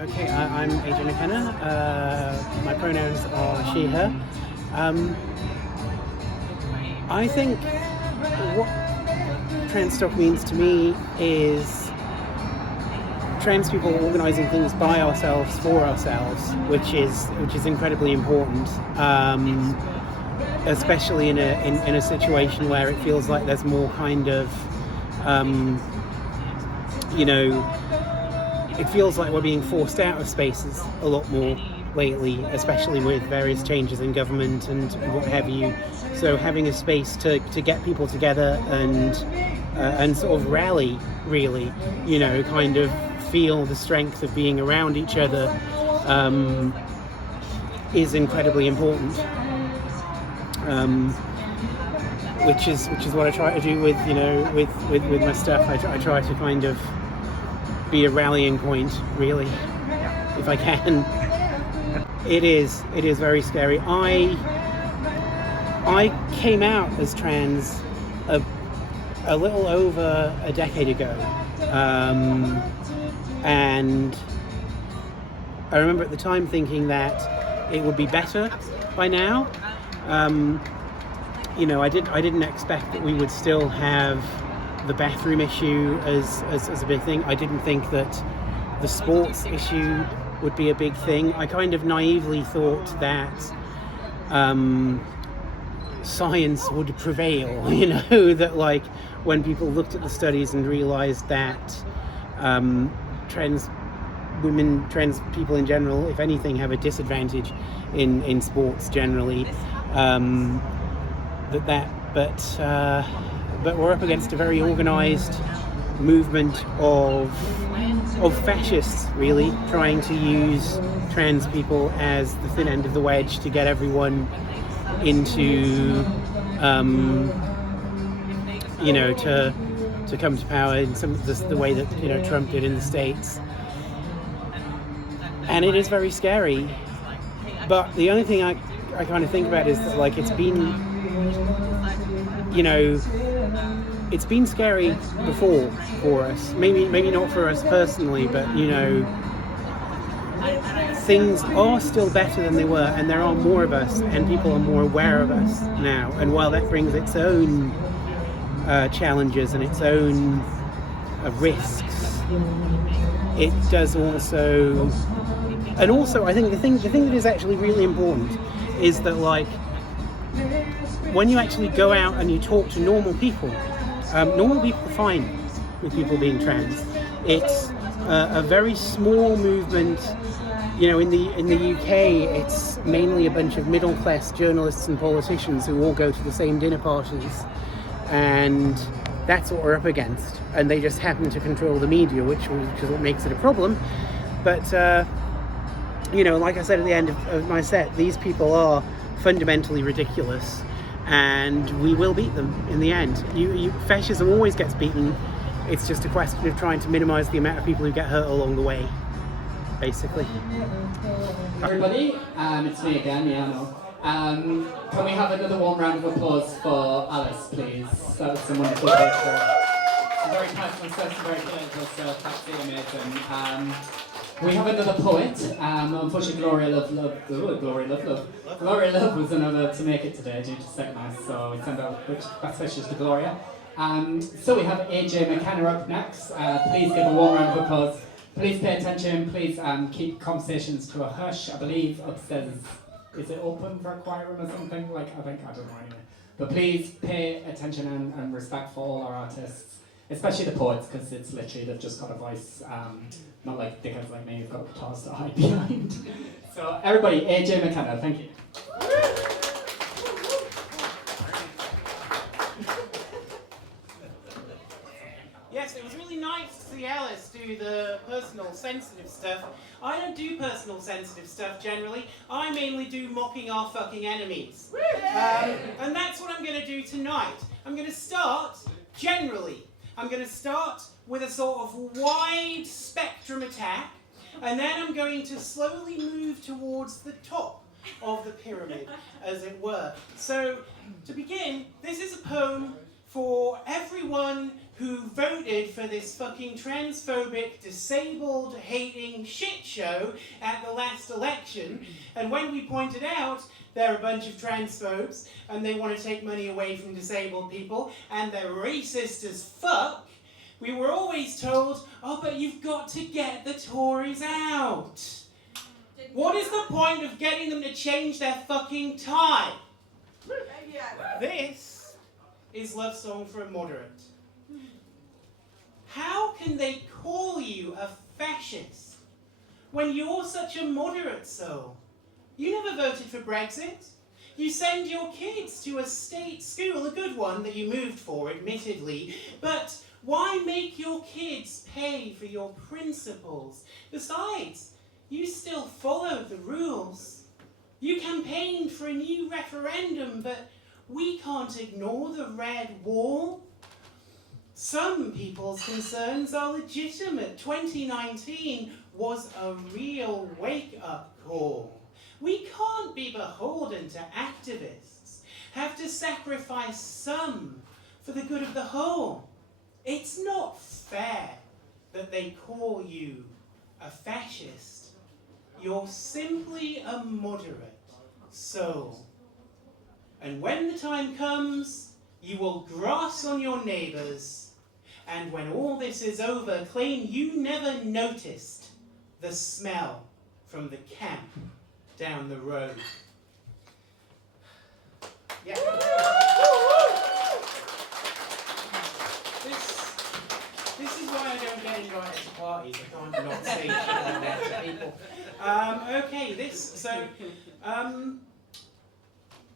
Okay, I'm AJ McKenna. My pronouns are she, her. I think what Transtock means to me is trans people organising things by ourselves, for ourselves, which is incredibly important. Especially in a situation where it feels like there's more kind of, it feels like we're being forced out of spaces a lot more lately, especially with various changes in government and what have you. So having a space to get people together and sort of rally, really, kind of feel the strength of being around each other, is incredibly important. Which is what I try to do with with my stuff. I try to kind of be a rallying point, really, if I can. It is very scary. I came out as trans a little over a decade ago, and I remember at the time thinking that it would be better by now. I didn't expect that we would still have the bathroom issue as a big thing. I didn't think that the sports issue would be a big thing. I kind of naively thought that science would prevail, that like when people looked at the studies and realized that trans people in general, if anything, have a disadvantage in sports generally. But we're up against a very organised movement of fascists, really, trying to use trans people as the thin end of the wedge to get everyone into, to come to power in some the way that Trump did in the States. And it is very scary. But the only thing I kind of think about is that, like, it's been it's been scary before for us. Maybe not for us personally, but things are still better than they were, and there are more of us, and people are more aware of us now. And while that brings its own challenges and its own risks, it does also. And also, I think the thing that is actually really important is that, like, when you actually go out and you talk to normal people are fine with people being trans. It's a very small movement. In the UK, it's mainly a bunch of middle class journalists and politicians who all go to the same dinner parties, and that's what we're up against. And they just happen to control the media, which is what makes it a problem. But like I said at the end of my set, these people are fundamentally ridiculous, and we will beat them in the end. Fascism always gets beaten. It's just a question of trying to minimise the amount of people who get hurt along the way, basically. Everybody, it's me again, yeah, I know. Can we have another warm round of applause for Alice, please? That was some wonderful work. Some very personal stuff, some very political stuff, absolutely amazing. We have another poet. Unfortunately, Gloria Love was unable to make it today due to sickness, so we send out best wishes to Gloria. So we have AJ McKenna up next. Please give a warm round of applause. Please pay attention. Please keep conversations to a hush. I believe upstairs, is it open for a quiet room or something? I don't know anyway. But please pay attention and respect for all our artists, especially the poets, because it's literally they've just got a voice. Not like dickheads like me who've got guitars to hide behind. So everybody, AJ McKenna, thank you. Yes, it was really nice to see Alice do the personal, sensitive stuff. I don't do personal, sensitive stuff generally. I mainly do mocking our fucking enemies. And that's what I'm going to do tonight. I'm going to start generally. I'm going to start with a sort of wide spectrum attack, and then I'm going to slowly move towards the top of the pyramid, as it were. So, to begin, this is a poem for everyone who voted for this fucking transphobic, disabled, hating shit show at the last election. And when we pointed out they're a bunch of transphobes and they want to take money away from disabled people and they're racist as fuck, we were always told, oh, but you've got to get the Tories out. What is the point of getting them to change their fucking tie? This is Love Song for a Moderate. How can they call you a fascist when you're such a moderate soul? You never voted for Brexit. You send your kids to a state school, a good one that you moved for, admittedly, but why make your kids pay for your principles? Besides, you still followed the rules. You campaigned for a new referendum, but we can't ignore the red wall. Some people's concerns are legitimate. 2019 was a real wake-up call. We can't be beholden to activists, have to sacrifice some for the good of the whole. It's not fair that they call you a fascist. You're simply a moderate soul. And when the time comes, you will grass on your neighbours, and when all this is over, claim you never noticed the smell from the camp down the road. Yeah. This is why I don't get invited to parties. I can't not say shit like that to people.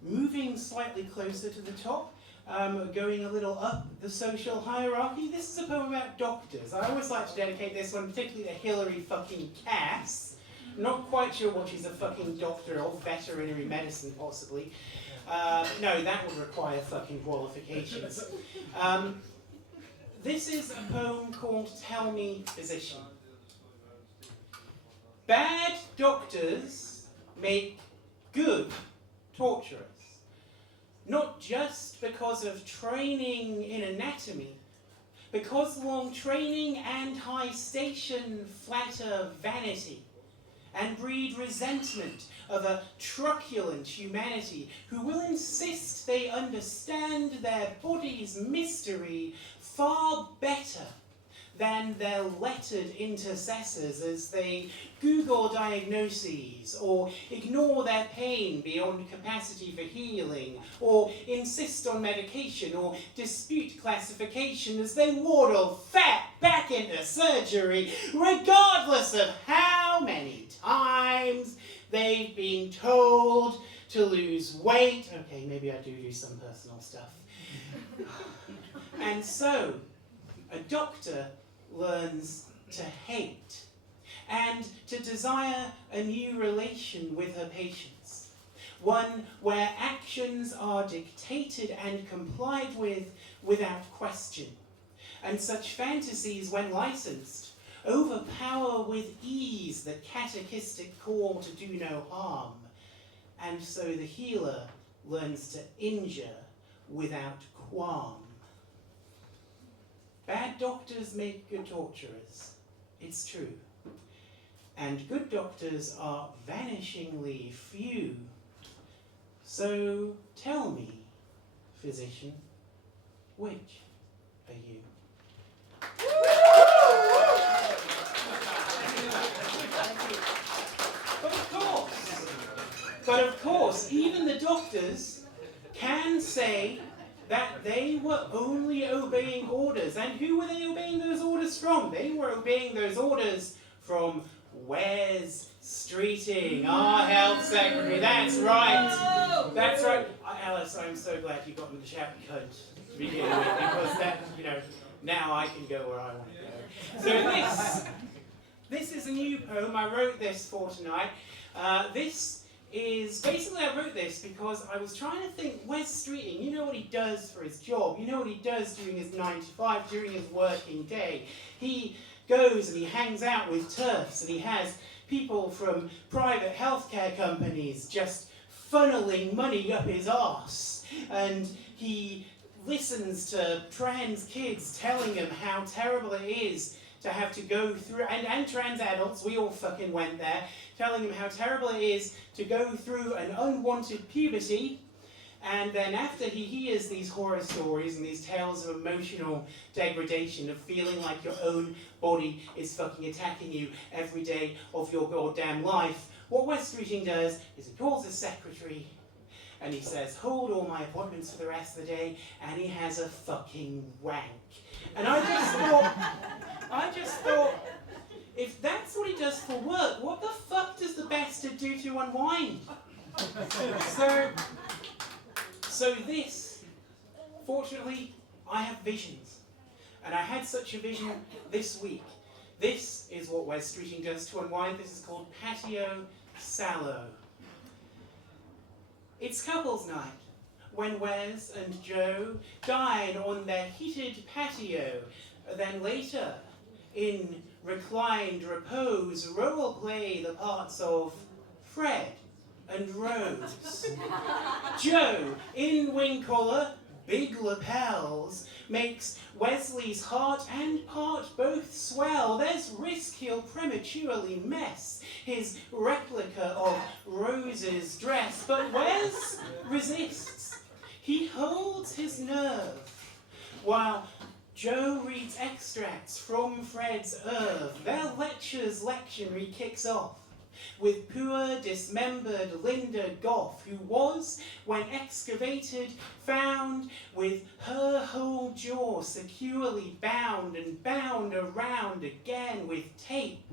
Moving slightly closer to the top, going a little up the social hierarchy. This is a poem about doctors. I always like to dedicate this one particularly to Hilary fucking Cass. I'm not quite sure what she's a fucking doctor of, veterinary medicine possibly. No, that would require fucking qualifications. This is a poem called Tell Me Physician. Bad doctors make good torturers. Not just because of training in anatomy, because long training and high station flatter vanity and breed resentment of a truculent humanity who will insist they understand their body's mystery far better than their lettered intercessors as they Google diagnoses or ignore their pain beyond capacity for healing or insist on medication or dispute classification as they waddle fat back into surgery regardless of how many times they've been told to lose weight. Okay, maybe I do some personal stuff. And so, a doctor learns to hate and to desire a new relation with her patients, one where actions are dictated and complied with without question, and such fantasies, when licensed, overpower with ease the catechistic call to do no harm, and so the healer learns to injure without qualm. Bad doctors make good torturers, it's true. And good doctors are vanishingly few. So tell me, physician, which are you? But of course, even the doctors can say that they were only obeying orders. And who were they obeying those orders from? They were obeying those orders from Wes Streeting, our health secretary. That's right. That's right. Alice, I'm so glad you got me the shout cunt to begin with, because that, now I can go where I want to go. So this is a new poem. I wrote this for tonight. I wrote this because I was trying to think, Wes Streeting, you know what he does for his job, you know what he does during his 9 to 5, during his working day. He goes and he hangs out with TERFs and he has people from private healthcare companies just funneling money up his arse. And he listens to trans kids telling him how terrible it is to have to go through, and trans adults, we all fucking went there, telling him how terrible it is to go through an unwanted puberty. And then after he hears these horror stories and these tales of emotional degradation, of feeling like your own body is fucking attacking you every day of your goddamn life, what Wes Streeting does is he calls his secretary and he says, hold all my appointments for the rest of the day, and he has a fucking wank. And I just thought, if that's what he does for work, what the fuck does the bastard do to unwind? So this, fortunately, I have visions. And I had such a vision this week. This is what Wes Streeting does to unwind. This is called Patio Sallow. It's couples night, when Wes and Joe dine on their heated patio. Then later, in reclined repose, role-play the parts of Fred and Rose. Joe, in wing collar, big lapels, makes Wesley's heart and part both swell. There's risk he'll prematurely mess his replica of Rose's dress, but Wes resists. He holds his nerve, while Joe reads extracts from Fred's oeuvre. Their lecture's lectionary kicks off with poor, dismembered Linda Goff, who was, when excavated, found with her whole jaw securely bound and bound around again with tape,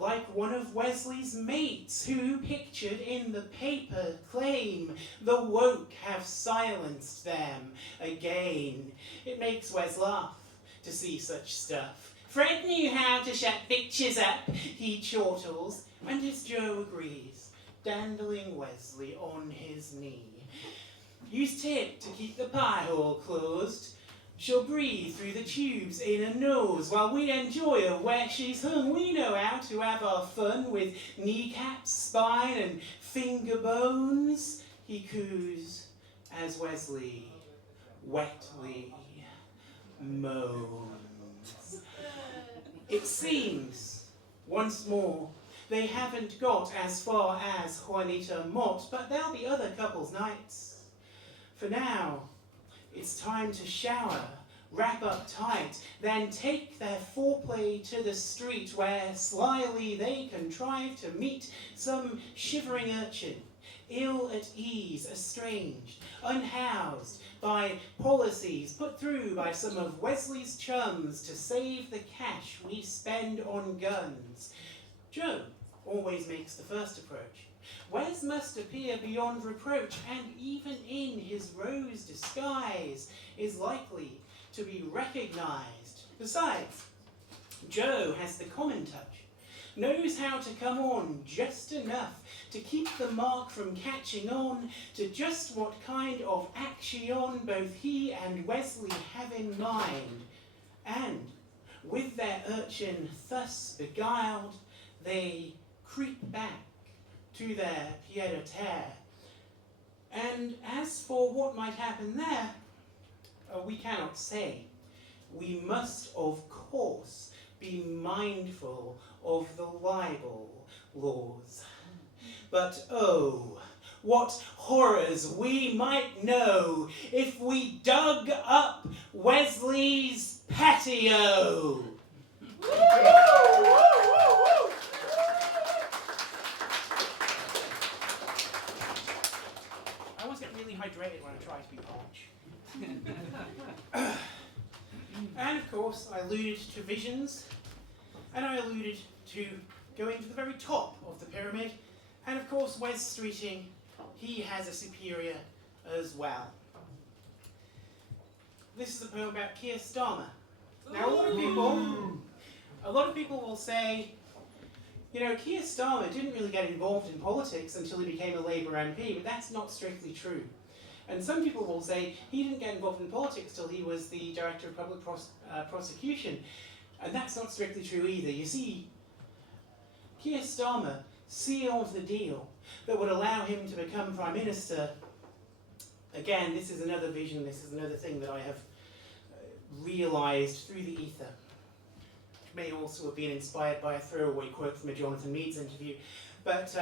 like one of Wesley's mates who, pictured in the paper, claim the woke have silenced them again. It makes Wes laugh to see such stuff. Fred knew how to shut pictures up, he chortles, and his Joe agrees, dandling Wesley on his knee. Use tape to keep the pie hole closed. She'll breathe through the tubes in her nose while we enjoy her where she's hung. We know how to have our fun with kneecaps, spine, and finger bones, he coos as Wesley wetly moans. It seems, once more, they haven't got as far as Juanita Mott, but there'll be other couples' nights. For now, it's time to shower, wrap up tight, then take their foreplay to the street where slyly they contrive to meet some shivering urchin, ill at ease, estranged, unhoused by policies put through by some of Wesley's chums to save the cash we spend on guns. Joe always makes the first approach. Wes must appear beyond reproach, and even in his rose disguise is likely to be recognized. Besides, Joe has the common touch, knows how to come on just enough to keep the mark from catching on to just what kind of action both he and Wesley have in mind. And with their urchin thus beguiled, they creep back to their pied-à-terre. And as for what might happen there, we cannot say. We must, of course, be mindful of the libel laws. But oh, what horrors we might know if we dug up Wesley's patio! I always get really hydrated when I try to be parched. And of course, I alluded to visions, and I alluded to going to the very top of the pyramid, and of course, Wes Streeting, he has a superior as well. This is a poem about Keir Starmer. Now, a lot of people will say, you know, Keir Starmer didn't really get involved in politics until he became a Labour MP, but that's not strictly true. And some people will say he didn't get involved in politics till he was the Director of Public Prosecution, and that's not strictly true either. You see, Keir Starmer sealed the deal that would allow him to become Prime Minister again, this is another vision, this is another thing that I have realised through the ether. It may also have been inspired by a throwaway quote from a Jonathan Meades interview. But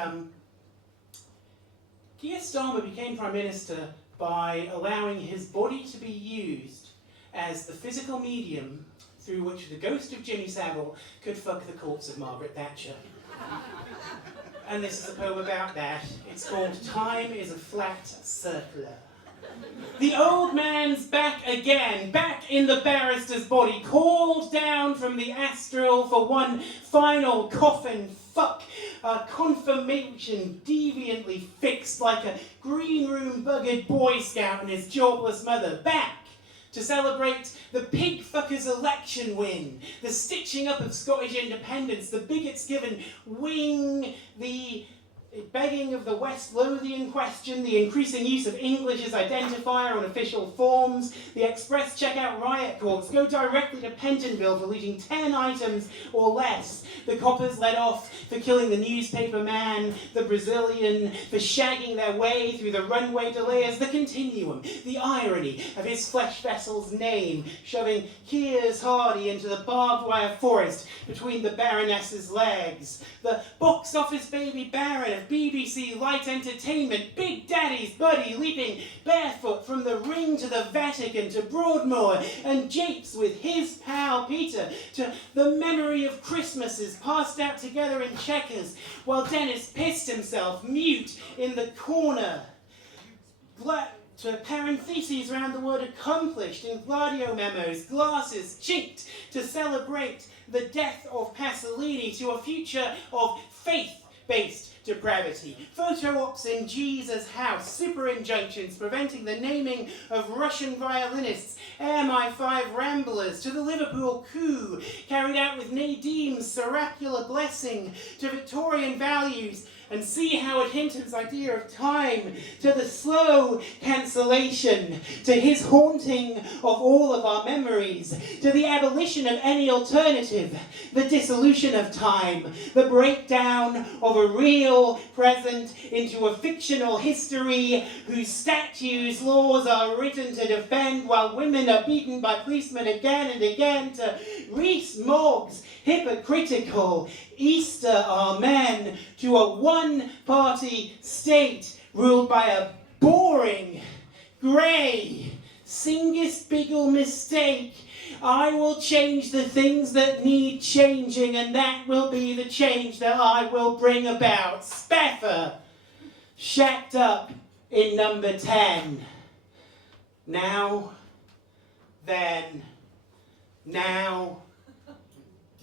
Keir Starmer became Prime Minister by allowing his body to be used as the physical medium through which the ghost of Jimmy Savile could fuck the corpse of Margaret Thatcher. And this is a poem about that. It's called Time is a Flat Circular. The old man's back again, back in the barrister's body, called down from the astral for one final coffin fuck, a confirmation deviantly fixed like a green room buggered Boy Scout and his jobless mother, back to celebrate the pig fucker's election win, the stitching up of Scottish independence, the bigots given wing, the begging of the West Lothian question, the increasing use of English as identifier on official forms, the express checkout riot calls, go directly to Pentonville for leaving 10 items or less, the coppers let off for killing the newspaper man, the Brazilian for shagging their way through the runway delayers, the continuum, the irony of his flesh vessel's name, shoving Keir's Hardy into the barbed wire forest between the Baroness's legs, the box office baby Baron of BBC Light Entertainment, Big Daddy's buddy leaping barefoot from the Ring to the Vatican to Broadmoor, and japes with his pal Peter to the memory of Christmases passed out together in checkers, while Dennis pissed himself mute in the corner. To parentheses around the word accomplished in Gladio memos, glasses chinked to celebrate the death of Pasolini, to a future of faith-based depravity, photo ops in Jesus' house, super injunctions preventing the naming of Russian violinists, MI5 ramblers, to the Liverpool coup carried out with Nadim's oracular blessing, to Victorian values, and see Howard Hinton's idea of time, to the slow cancellation, to his haunting of all of our memories, to the abolition of any alternative, the dissolution of time, the breakdown of a real present into a fictional history whose statutes, laws are written to defend while women are beaten by policemen again and again, to Rees-Mogg's hypocritical Easter Amen, to a one-party state ruled by a boring, grey, Singis-Biggle mistake. I will change the things that need changing, and that will be the change that I will bring about. Spaffer, shacked up in number 10. Now, then, now,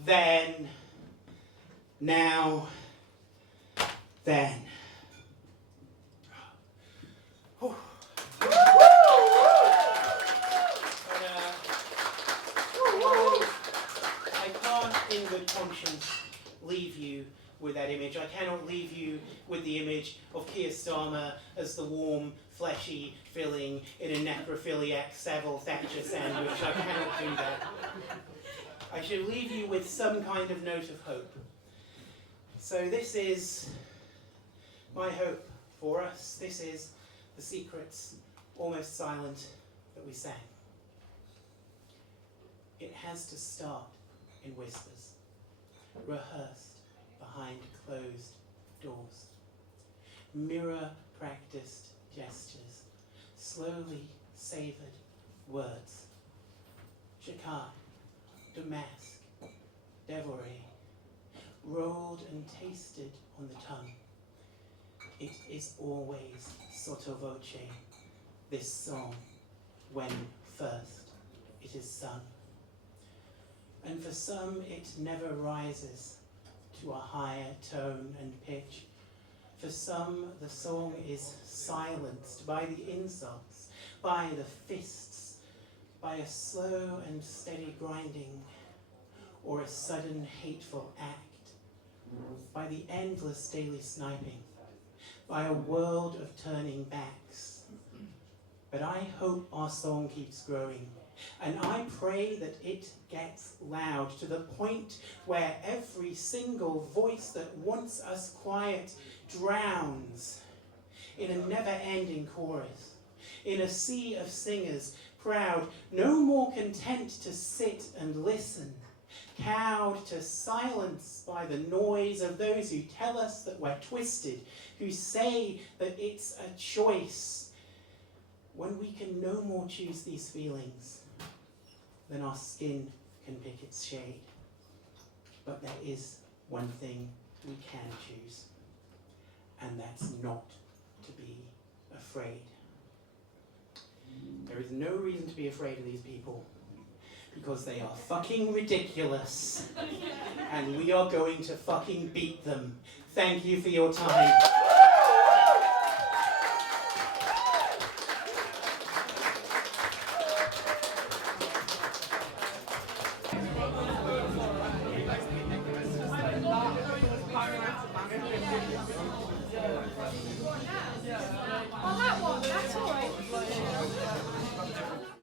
then, now, then. Oh. I can't, in good conscience, leave you with that image. I cannot leave you with the image of Keir Starmer as the warm, fleshy filling in a necrophiliac Savile Thatcher sandwich. I cannot do that. I should leave you with some kind of note of hope. So this is my hope for us. This is the secrets, almost silent, that we sang. It has to start in whispers, rehearsed behind closed doors. Mirror-practiced gestures, slowly savoured words. Jacquard, Damask, Devoré, rolled and tasted on the tongue. It is always sotto voce, this song, when first it is sung. And for some it never rises to a higher tone and pitch. For some the song is silenced by the insults, by the fists, by a slow and steady grinding, or a sudden hateful act, by the endless daily sniping, by a world of turning backs. But I hope our song keeps growing, and I pray that it gets loud to the point where every single voice that wants us quiet drowns in a never-ending chorus, in a sea of singers, proud, no more content to sit and listen, cowed to silence by the noise of those who tell us that we're twisted, who say that it's a choice, when we can no more choose these feelings than our skin can pick its shade. But there is one thing we can choose, and that's not to be afraid. There is no reason to be afraid of these people, because they are fucking ridiculous, and we are going to fucking beat them. Thank you for your time.